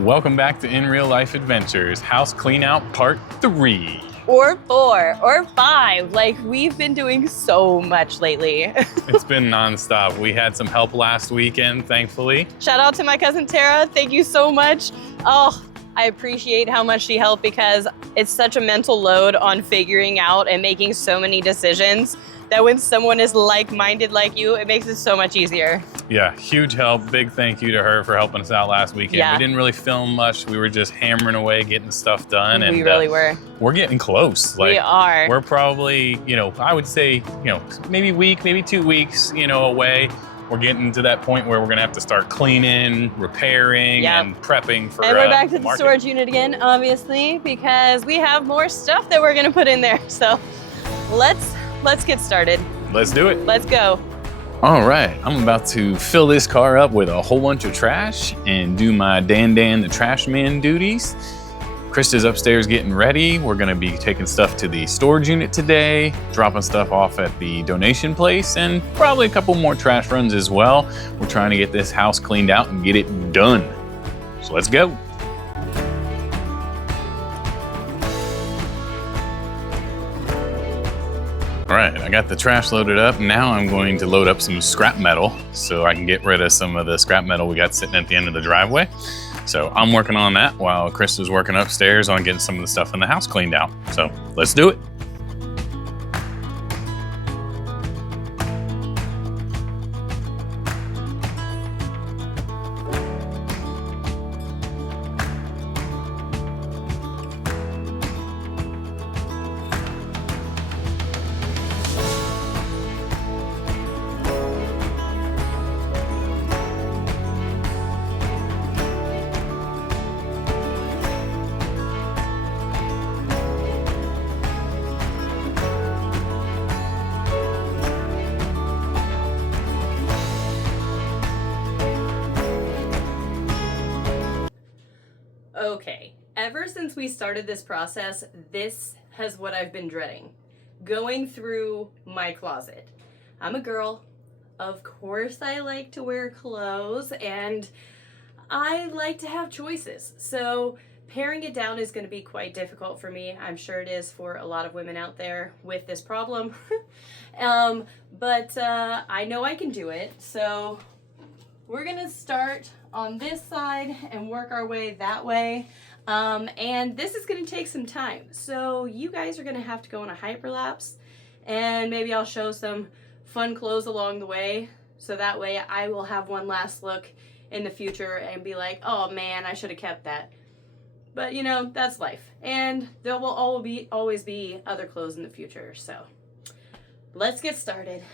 Welcome back to In Real Life Adventures, House Clean Out Part 3. Or 4, or 5. Like, we've been doing so much lately. It's been nonstop. We had some help last weekend, thankfully. Shout out to my cousin Tara. Thank you so much. Oh, I appreciate how much she helped because it's such a mental load on figuring out and making so many decisions that when someone is like-minded like you, it makes it so much easier. Yeah, huge help. Big thank you to her for helping us out last weekend. Yeah. We didn't really film much. We were just hammering away, getting stuff done. We really were. We're getting close. We are. We're probably, I would say, maybe a week, maybe 2 weeks, away. We're getting to that point where we're gonna have to start cleaning, repairing, and prepping for And we're back to the the storage unit again, obviously, because we have more stuff that we're gonna put in there. So let's get started. Let's do it. Let's go. All right, I'm about to fill this car up with a whole bunch of trash and do my Dan the trash man duties. Krista's upstairs getting ready. We're gonna be taking stuff to the storage unit today, dropping stuff off at the donation place, and probably a couple more trash runs as well. We're trying to get this house cleaned out and get it done. So let's go. All right, I got the trash loaded up. Now I'm going to load up some scrap metal so I can get rid of some of the scrap metal we got sitting at the end of the driveway. So I'm working on that while Krista's working upstairs on getting some of the stuff in the house cleaned out. So let's do it. Okay, ever since we started this process, this has what I've been dreading. Going through my closet. I'm a girl. Of course I like to wear clothes and I like to have choices. So paring it down is going to be quite difficult for me. I'm sure it is for a lot of women out there with this problem. But I know I can do it. So we're going to start on this side and work our way that way. And this is going to take some time. So you guys are going to have to go on a hyperlapse and maybe I'll show some fun clothes along the way. So that way I will have one last look in the future and be like, oh man, I should have kept that. But that's life. And there will always be other clothes in the future. So let's get started.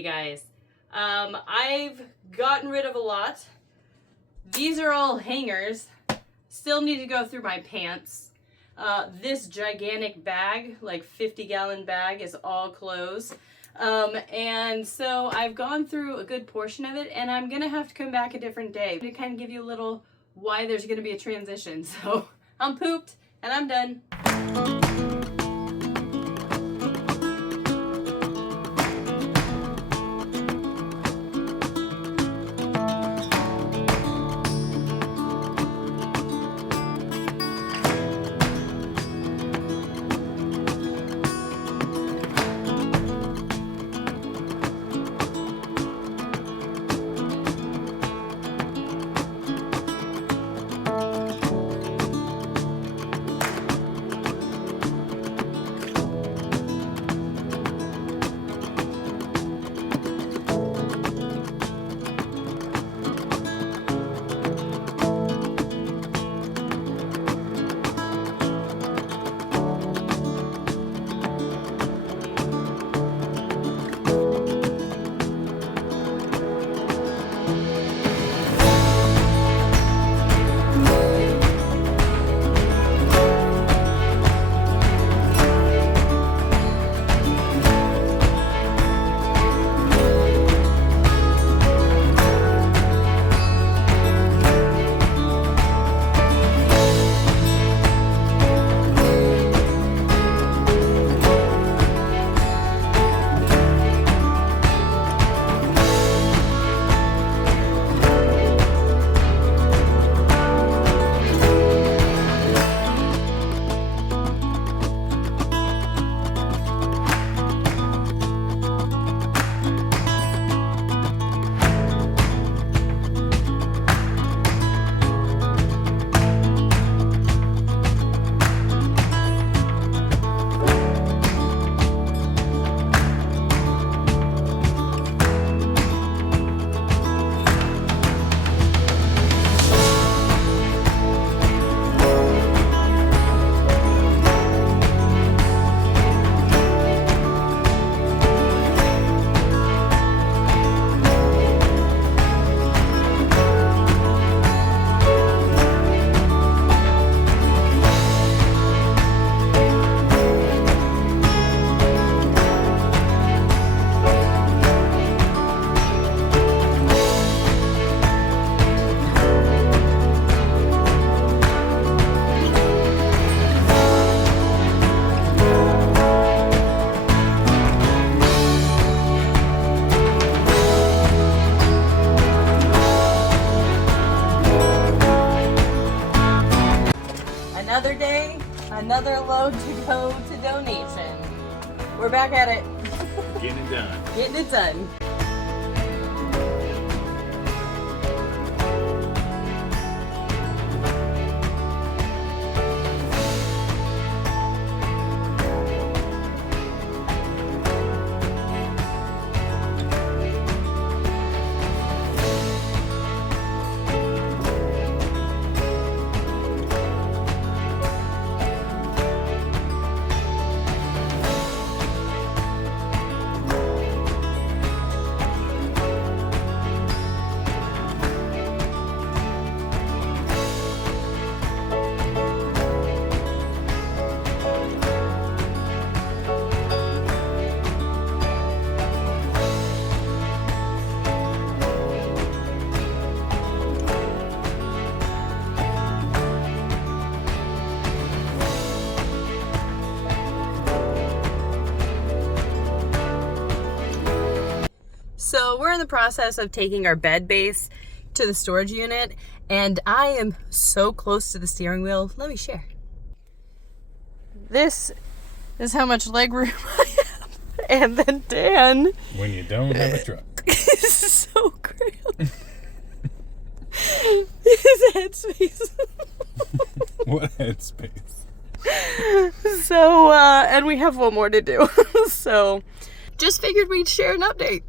Okay, guys. I've gotten rid of a lot. These are all hangers. Still need to go through my pants. This gigantic bag, like 50-gallon bag, is all clothes. And so I've gone through a good portion of it, and I'm gonna have to come back a different day to kind of give you a little why there's gonna be a transition. So I'm pooped and I'm done. Another day, another load to go to donation. We're back at it. Getting it done. Getting it done. So we're in the process of taking our bed base to the storage unit, and I am so close to the steering wheel. Let me share. This is how much leg room I have. And then Dan. When you don't have a truck. Is so cramped. His headspace. What headspace? So, and we have one more to do. So, just figured we'd share an update.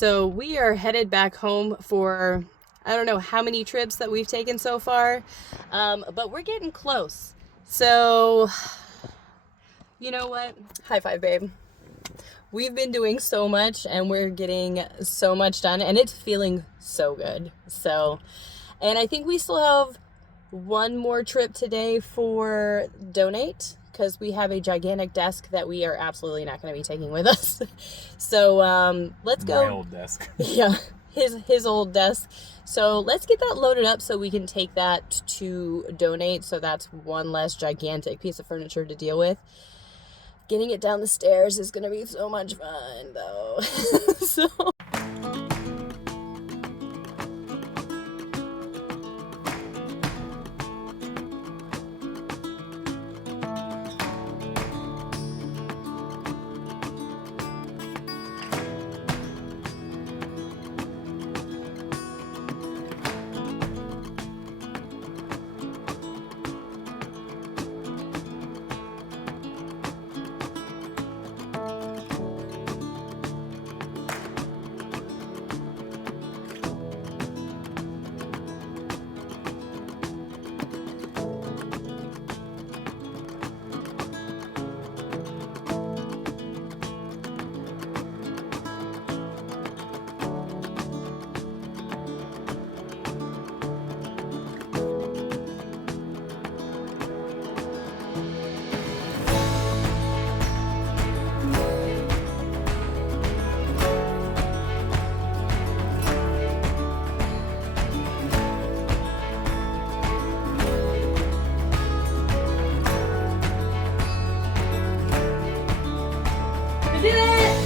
So we are headed back home for, I don't know how many trips that we've taken so far, but we're getting close. So, you know what? High five, babe. We've been doing so much and we're getting so much done and it's feeling so good. So, and I think we still have one more trip today for donate, because we have a gigantic desk that we are absolutely not going to be taking with us. So let's go. My old desk. Yeah, his old desk. So let's get that loaded up so we can take that to donate. So that's one less gigantic piece of furniture to deal with. Getting it down the stairs is going to be so much fun, though. So. We did it!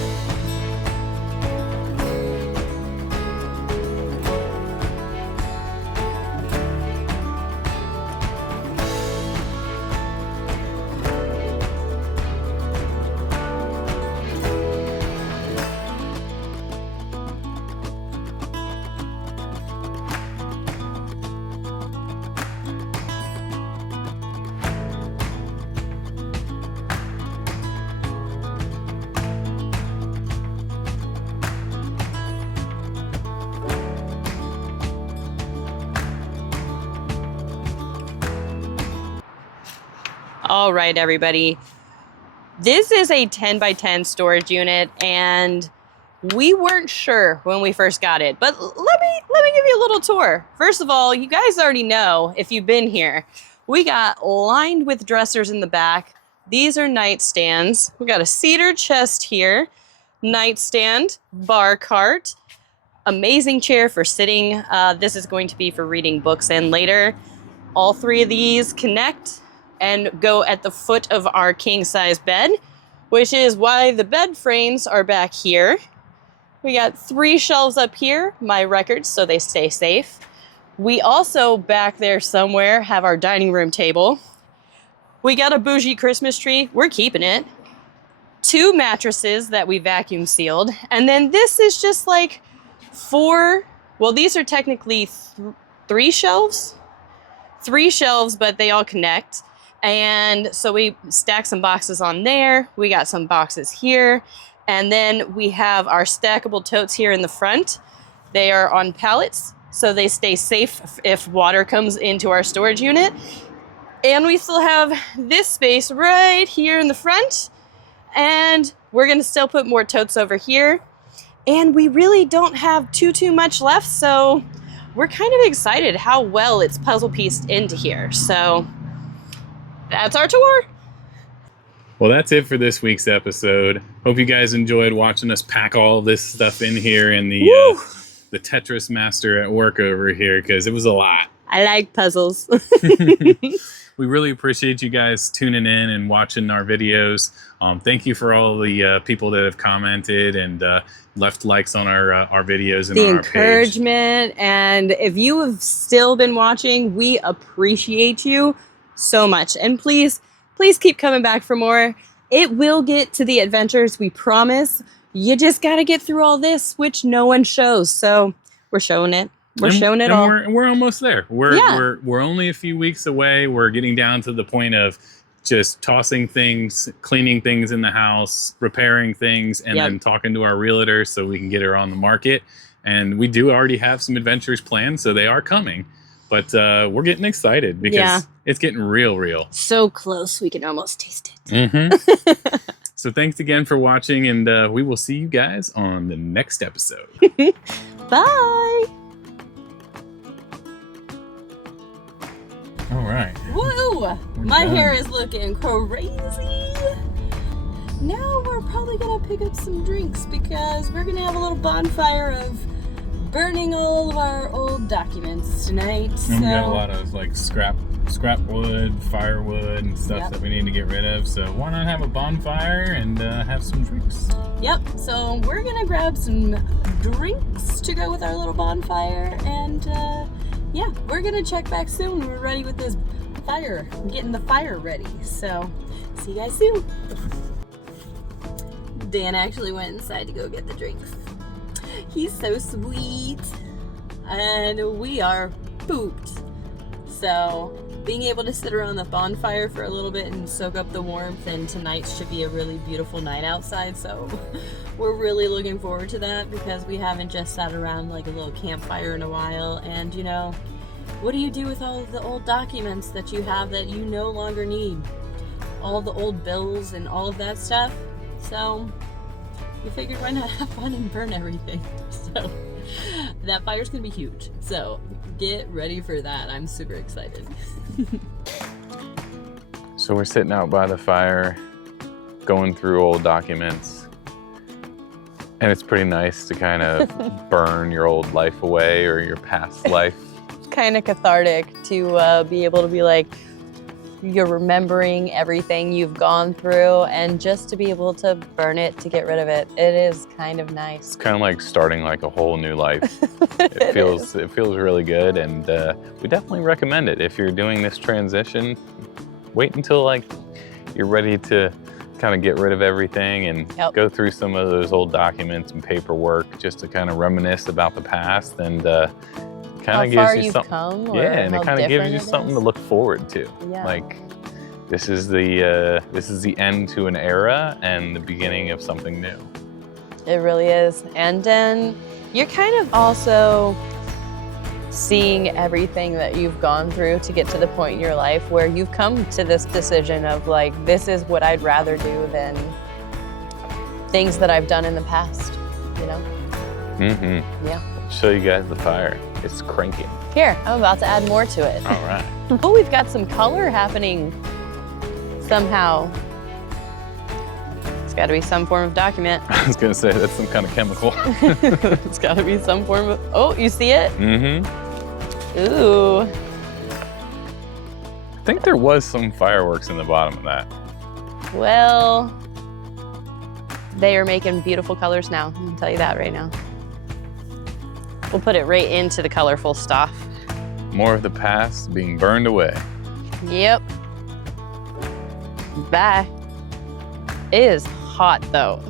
All right, everybody. This is a 10 by 10 storage unit, and we weren't sure when we first got it, but let me give you a little tour. First of all, you guys already know, if you've been here, we got lined with dressers in the back. These are nightstands. We got a cedar chest here, nightstand, bar cart, amazing chair for sitting. This is going to be for reading books in later. All three of these connect and go at the foot of our king size bed, which is why the bed frames are back here. We got 3 shelves up here, my records, so they stay safe. We also, back there somewhere, have our dining room table. We got a bougie Christmas tree. We're keeping it. 2 mattresses that we vacuum sealed. And then this is just like 4, well, these are technically 3 shelves. 3 shelves, but they all connect. And so we stack some boxes on there. We got some boxes here. And then we have our stackable totes here in the front. They are on pallets, so they stay safe if water comes into our storage unit. And we still have this space right here in the front. And we're gonna still put more totes over here. And we really don't have too much left, so we're kind of excited how well it's puzzle pieced into here. So that's our tour. Well, that's it for this week's episode. Hope you guys enjoyed watching us pack all this stuff in here and the Tetris master at work over here, because it was a lot. I like puzzles. We really appreciate you guys tuning in and watching our videos. Thank you for all the people that have commented and left likes on our videos and the on our page. Encouragement. And if you have still been watching, we appreciate you so much. And please keep coming back for more. It will get to the adventures, we promise. You just got to get through all this, which no one shows. So we're showing it. We're showing it all. We're almost there. We're only a few weeks away. We're getting down to the point of just tossing things, cleaning things in the house, repairing things, and then talking to our realtor so we can get her on the market. And we do already have some adventures planned, so they are coming. But we're getting excited because it's getting real. So close, we can almost taste it. Mm-hmm. So thanks again for watching, and we will see you guys on the next episode. Bye. All right. Woo! My hair is looking crazy. Now we're probably gonna pick up some drinks because we're gonna have a little bonfire of burning all of our old documents tonight. And we got a lot of like scrap wood, firewood, and stuff that we need to get rid of. So why not have a bonfire and have some drinks? Yep. So we're gonna grab some drinks to go with our little bonfire, and yeah, we're gonna check back soon when we're ready with this fire, getting the fire ready. So see you guys soon. Dan actually went inside to go get the drinks. He's so sweet, and we are pooped. So being able to sit around the bonfire for a little bit and soak up the warmth, and tonight should be a really beautiful night outside, so we're really looking forward to that because we haven't just sat around like a little campfire in a while. And you know, what do you do with all of the old documents that you have that you no longer need? All the old bills and all of that stuff. So we figured why not have fun and burn everything. So that fire's gonna be huge. So get ready for that. I'm super excited. So we're sitting out by the fire, going through old documents. And it's pretty nice to kind of burn your old life away or your past life. It's kind of cathartic to be able to be like, you're remembering everything you've gone through, and just to be able to burn it to get rid of it. It is kind of nice. It's kind of like starting like a whole new life. It feels really good, and we definitely recommend it. If you're doing this transition, wait until like you're ready to kind of get rid of everything and go through some of those old documents and paperwork just to kind of reminisce about the past, and kind of gives you something. Yeah, and it kind of gives you something to look forward to. Yeah. Like this is the end to an era and the beginning of something new. It really is. And then you're kind of also seeing everything that you've gone through to get to the point in your life where you've come to this decision of like, this is what I'd rather do than things that I've done in the past, you know? Mm-hmm. Yeah. Show you guys the fire. It's cranking. Here, I'm about to add more to it. All right. Oh, we've got some color happening somehow. It's got to be some form of document. I was gonna say that's some kind of chemical. It's got to be some form of. Oh, you see it? Mm-hmm. Ooh. I think there was some fireworks in the bottom of that. Well, they are making beautiful colors now. I can tell you that right now. We'll put it right into the colorful stuff. More of the past being burned away. Yep. Bye. It is hot though.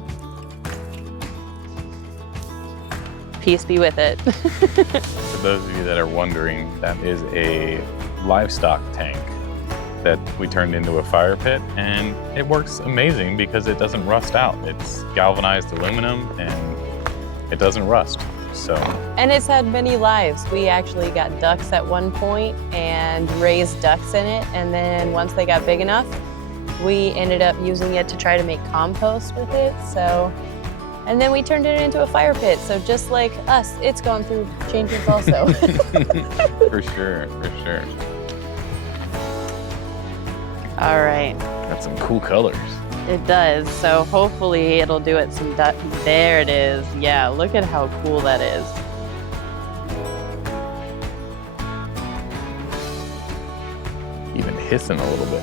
Peace be with it. For those of you that are wondering, that is a livestock tank that we turned into a fire pit, and it works amazing because it doesn't rust out. It's galvanized aluminum and it doesn't rust. So. And it's had many lives. We actually got ducks at one point and raised ducks in it, and then once they got big enough, we ended up using it to try to make compost with it. So, and then we turned it into a fire pit. So just like us, it's gone through changes also. For sure, for sure. All right. Got some cool colors. It does. So hopefully it'll do it some. There it is. Yeah, look at how cool that is. Even hissing a little bit.